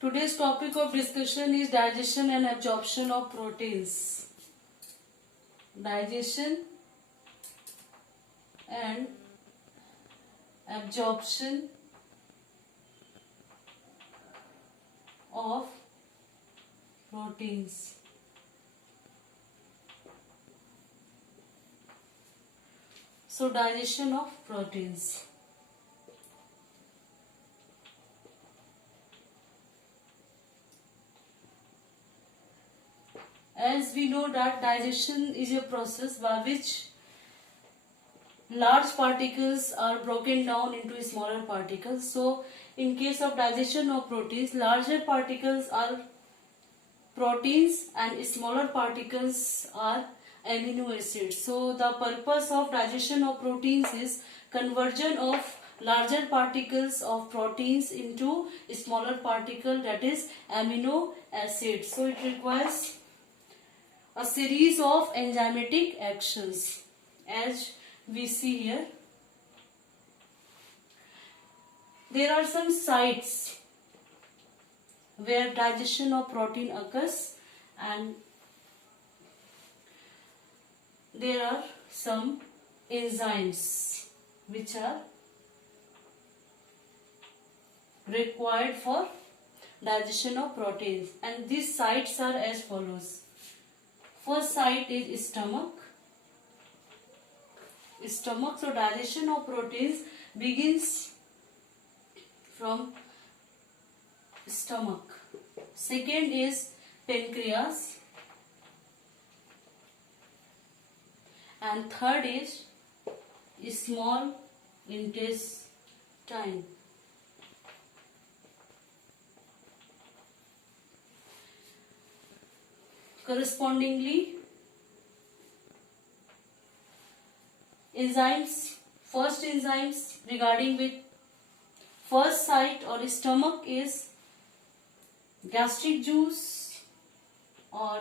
Today's topic of discussion is digestion and absorption of proteins. Digestion and absorption of proteins. So, digestion of proteins. As we know that digestion is a process by which large particles are broken down into smaller particles. So, in case of digestion of proteins, larger particles are proteins and smaller particles are amino acids. So, the purpose of digestion of proteins is conversion of larger particles of proteins into smaller particle, that is amino acids. So, it requires a series of enzymatic actions as we see here. There are some sites where digestion of protein occurs, and there are some enzymes which are required for digestion of proteins, and these sites are as follows. First site is stomach. So digestion of proteins begins from stomach. Second is pancreas, and third is small intestine. Correspondingly, first enzymes regarding with first site or stomach is gastric juice, or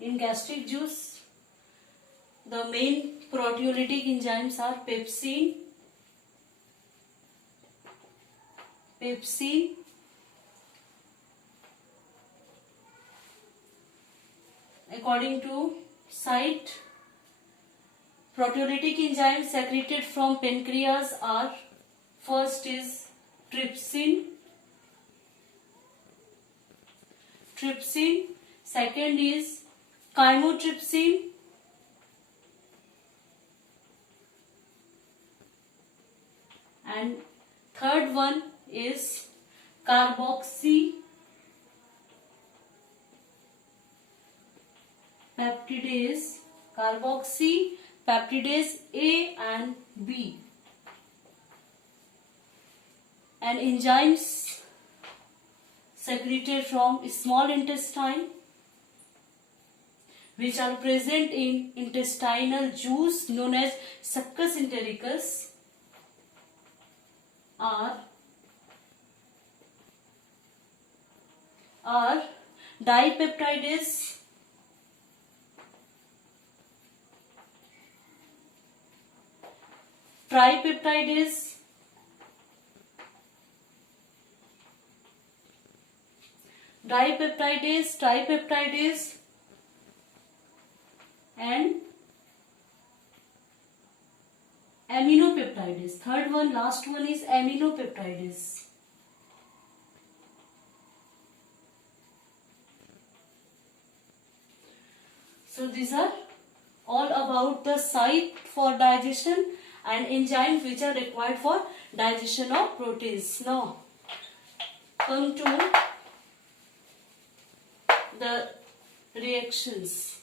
in gastric juice the main proteolytic enzymes are pepsin, according to site. Proteolytic enzymes secreted from pancreas are, first is trypsin, second is chymotrypsin, and third one is carboxypeptidase A and B, and enzymes secreted from small intestine which are present in intestinal juice known as succus entericus are dipeptidase, tripeptidase, and aminopeptidase. Third one, last one is aminopeptidase. So these are all about the site for digestion and enzymes which are required for digestion of proteins. Now come to the reactions.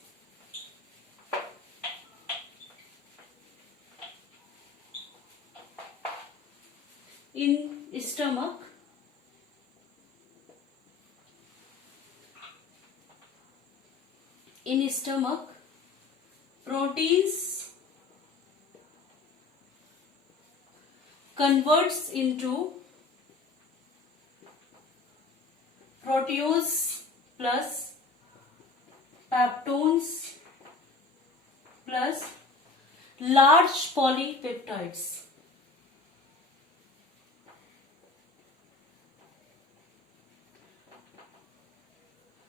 In stomach, proteins converts into proteose plus peptones plus large polypeptides.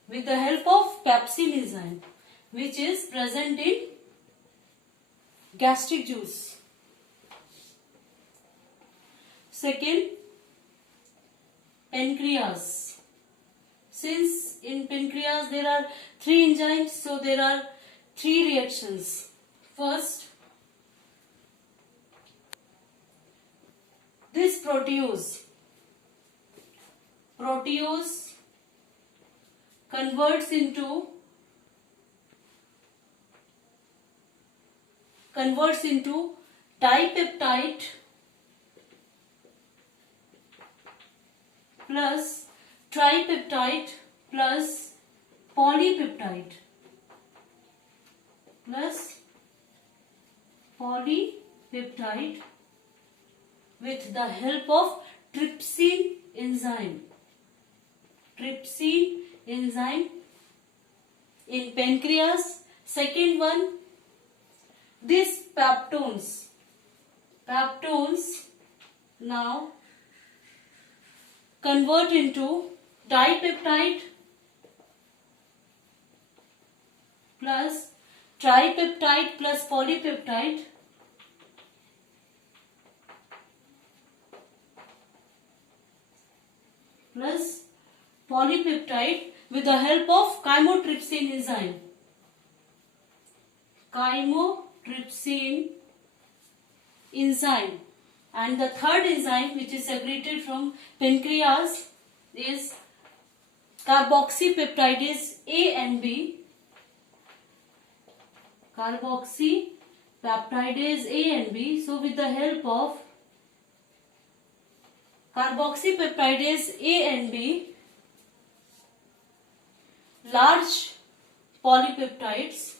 with the help of pepsin enzyme, which is present in gastric juice. Second, pancreas. Since in pancreas there are 3 enzymes, so there are 3 reactions. First, this protease converts into dipeptide plus tripeptide plus polypeptide with the help of trypsin enzyme. In pancreas. Second one, these peptones now convert into dipeptide plus tripeptide plus polypeptide with the help of chymotrypsin enzyme. And the third enzyme which is secreted from pancreas is carboxypeptidase A and B. So with the help of carboxypeptidase A and B, large polypeptides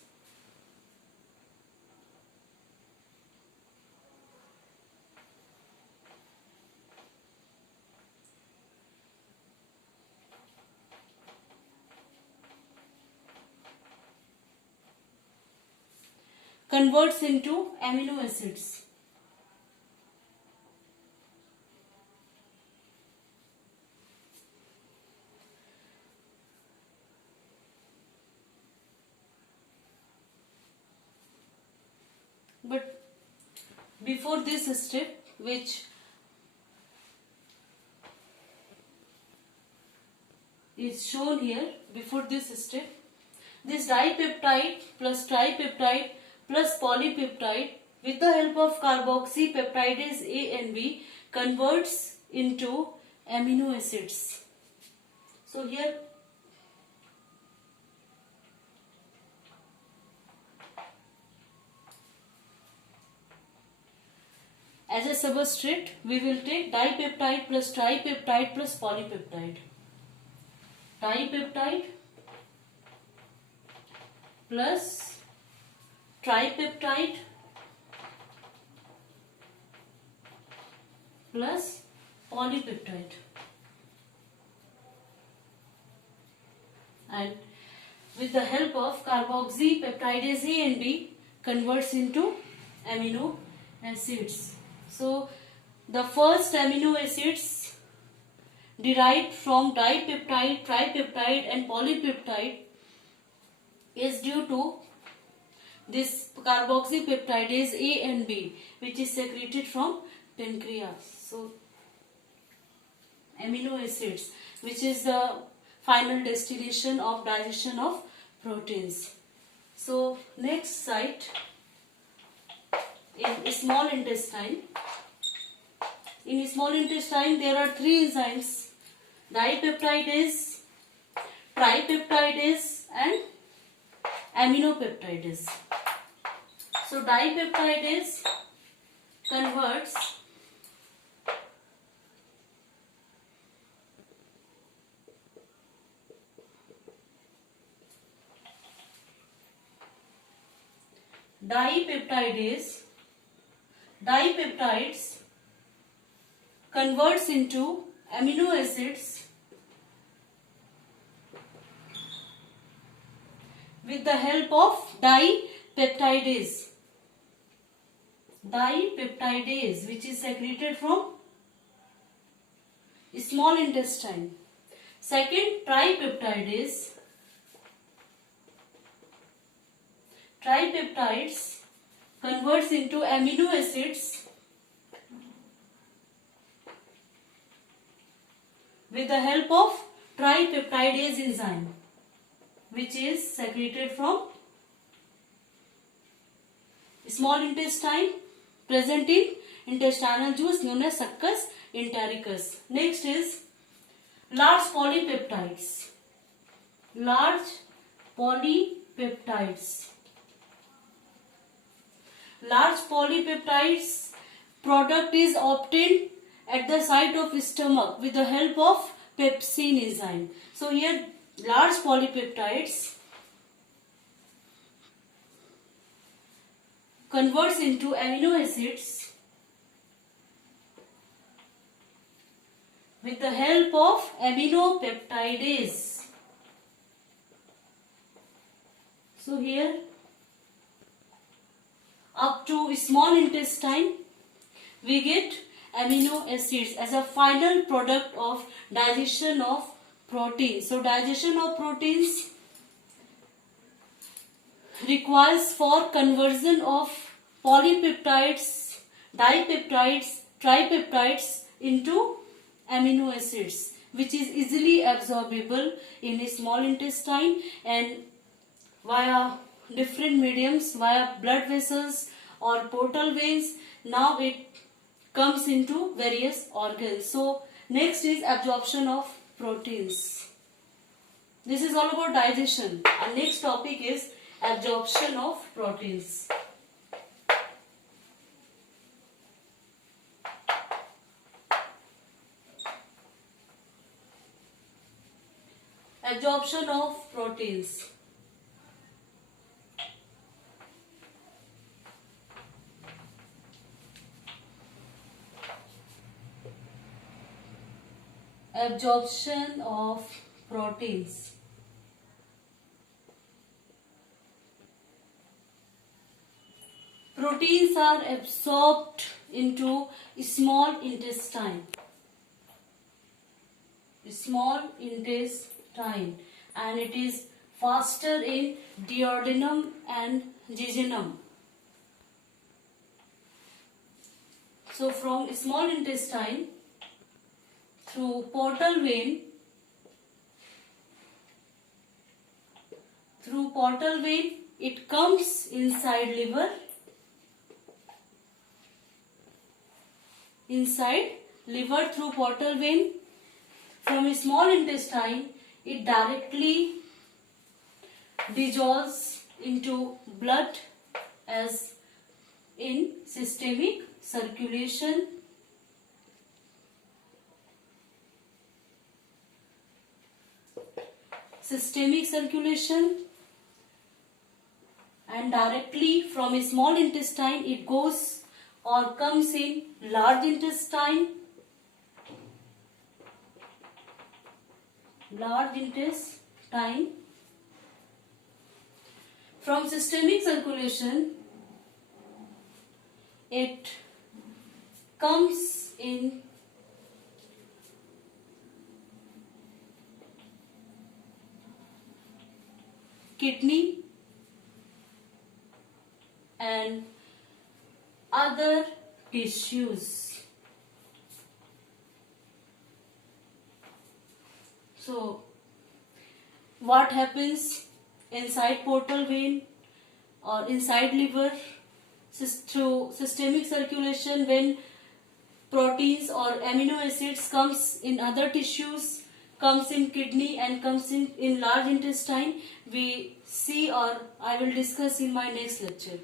converts into amino acids. But before this step, which is shown here, before this step, this dipeptide plus tripeptide plus polypeptide with the help of carboxypeptidase A and B converts into amino acids. So here as a substrate we will take dipeptide plus tripeptide plus polypeptide. Dipeptide plus tripeptide plus polypeptide, and with the help of carboxypeptidase A and B converts into amino acids. So the first amino acids derived from dipeptide, tripeptide and polypeptide is due to this carboxypeptidase A and B, which is secreted from pancreas. So amino acids, which is the final destination of digestion of proteins. So next site in small intestine. In small intestine there are 3 enzymes: dipeptidase, tripeptidase and aminopeptidase. So dipeptidase converts dipeptides converts into amino acids with the help of dipeptidase, which is secreted from small intestine. Second, tripeptidase tripeptides converts into amino acids with the help of tripeptidase enzyme, which is secreted from small intestine, present in intestinal juice known as succus entericus. Next is large polypeptides. Large polypeptides. Large polypeptides product is obtained at the site of stomach with the help of pepsin enzyme. So here large polypeptides converts into amino acids with the help of aminopeptidase. So here up to small intestine we get amino acids as a final product of digestion of proteins. So digestion of proteins requires for conversion of polypeptides, dipeptides, tripeptides into amino acids, which is easily absorbable in a small intestine and via different mediums, via blood vessels or portal veins. Now it comes into various organs. So next is absorption of proteins. This is all about digestion. Our next topic is absorption of proteins. Absorption of proteins. Absorption of proteins. Proteins are absorbed into small intestine. Small intestine, and it is faster in duodenum and jejunum. So from small intestine through portal vein, it comes inside liver, through portal vein. From a small intestine, it directly dissolves into blood as in systemic circulation. And directly from a small intestine, it goes or comes in large intestine. From systemic circulation, it comes in kidney and other tissues. So what happens inside portal vein or inside liver through systemic circulation when proteins or amino acids comes in other tissues, comes in kidney and comes in large intestine, we see or I will discuss in my next lecture.